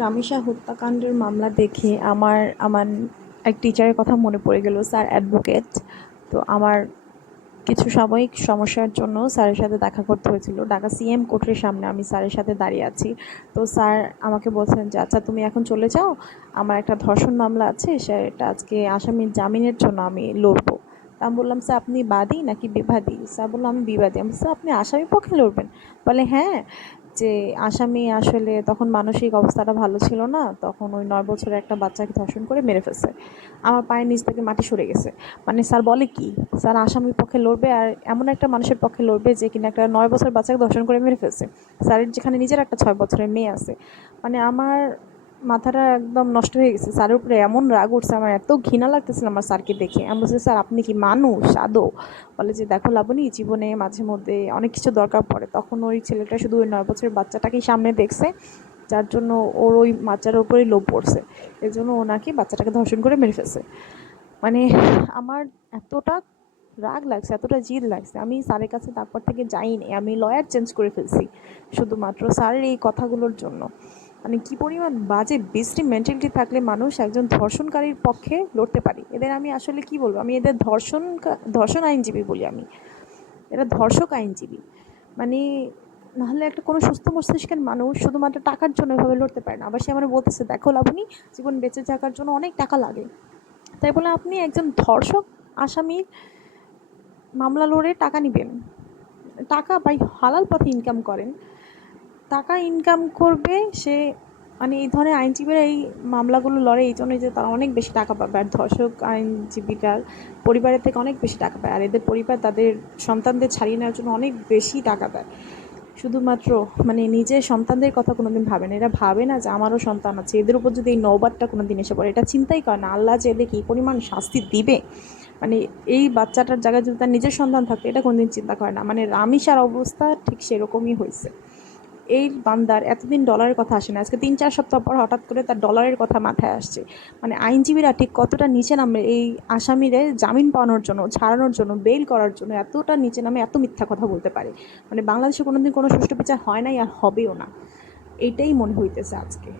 রামিসা হত্যাকাণ্ডের মামলা দেখে আমার আমার এক টিচারের কথা মনে পড়ে গেল, স্যার অ্যাডভোকেট। তো আমার কিছু সাময়িক সমস্যার জন্য স্যারের সাথে দেখা করতে হয়েছিল। ঢাকা সিএম কোর্টের সামনে আমি স্যারের সাথে দাঁড়িয়ে আছি। তো স্যার আমাকে বলছেন যে আচ্ছা তুমি এখন চলে যাও, আমার একটা ধর্ষণ মামলা আছে, সেটা আজকে আসামির জামিনের জন্য আমি লড়বো। তা আমি বললাম স্যার আপনি বাদী নাকি বিবাদী? স্যার বললো আমি বিবাদী। আমি স্যার আপনি আসামি পক্ষে লড়বেন? বলে হ্যাঁ, যে আসামি আসলে তখন মানসিক অবস্থাটা ভালো ছিল না, তখন ওই 9 বছরের একটা বাচ্চাকে ধর্ষণ করে মেরে ফেলছে। আমার পায়ের নিচ থেকে মাটি সরে গেছে। মানে স্যার বলে কি, স্যার আসামির পক্ষে লড়বে আর এমন একটা মানুষের পক্ষে লড়বে যে কিনা একটা 9 বছরের বাচ্চাকে ধর্ষণ করে মেরে ফেলছে, স্যারের যেখানে নিজের একটা 6 বছরের মেয়ে আছে। মানে আমার মাথাটা একদম নষ্ট হয়ে গেছে। স্যারের উপরে এমন রাগ উঠছে, আমার এত ঘৃণা লাগতেছিল আমার স্যারকে দেখে। আমি বলছি স্যার আপনি কি মানুষ আদৌ? বলে যে দেখো লাবণী, জীবনে মাঝে মধ্যে অনেক কিছু দরকার পড়ে। তখন ওই ছেলেটা শুধু ওই 9 বছরের বাচ্চাটাকেই সামনে দেখছে, যার জন্য ওর ওই বাচ্চার উপরেই লোভ পড়ছে। এর জন্য ও নাকি বাচ্চাটাকে ধর্ষণ করে মেরে ফেলছে। মানে আমার এতটা রাগ লাগছে, এতটা জিদ লাগছে, আমি স্যারের কাছে তারপর থেকে যাইনি। আমি লয়ার চেঞ্জ করে ফেলছি শুধুমাত্র স্যারের এই কথাগুলোর জন্য। মানে কি পরিমাণ বাজে বিশ্রী মেন্টালিটি থাকলে মানুষ একজন ধর্ষণকারীর পক্ষে লড়তে পারে। এদের আমি আসলে কি বলবো, আমি এদের ধর্ষণ আইনজীবী বলি আমি। এরা ধর্ষক আইনজীবী। মানে নাহলে একটা কোনো সুস্থ মস্তিষ্কের মানুষ শুধুমাত্র টাকার জন্য এভাবে লড়তে পারে না। আবার সে আমার বলতেছে দেখো লাবণী, জীবন বেঁচে থাকার জন্য অনেক টাকা লাগে। তাই বলে আপনি একজন ধর্ষক আসামির মামলা লড়ে টাকা নিবেন? টাকা বাই হালাল পথে ইনকাম করেন, টাকা ইনকাম করবে সে। মানে এই ধরনের আইনজীবীরা এই মামলাগুলো লড়ে এই জন্যই যে তারা অনেক বেশি টাকা পাবে, আর ধর্ষক আইনজীবীটার পরিবারের থেকে অনেক বেশি টাকা পায়, আর এদের পরিবার তাদের সন্তানদের ছাড়িয়ে নেওয়ার জন্য অনেক বেশি টাকা দেয়। শুধুমাত্র মানে নিজের সন্তানদের কথা কোনোদিন ভাবে না। এরা ভাবে না যে আমারও সন্তান আছে, এদের উপর যদি এই নৌবাতটা কোনোদিন এসে পড়ে, এটা চিন্তাই করে না আল্লাহ যে এদের কী পরিমাণ শাস্তি দিবে। মানে এই বাচ্চাটার জায়গায় যদি তার নিজের সন্তান থাকতো, এটা কোনোদিন চিন্তা করে না। মানে রামিসার অবস্থা ঠিক সেরকমই হয়েছে। এই বান্দার এতদিন ডলারের কথা আসে না, আজকে 3-4 সপ্তাহ পর হঠাৎ করে তার ডলারের কথা মাথায় আসছে। মানে আইনজীবীরা ঠিক কতটা নিচে নামে এই আসামিরে জামিন পাওয়ানোর জন্য, ছাড়ানোর জন্য, বেল করার জন্য এতটা নিচে নামে এত মিথ্যা কথা বলতে পারে। মানে বাংলাদেশে কোনোদিন কোনো সুষ্ঠু বিচার হয় নাই আর হবেও না, এইটাই মনে হইতেছে আজকে।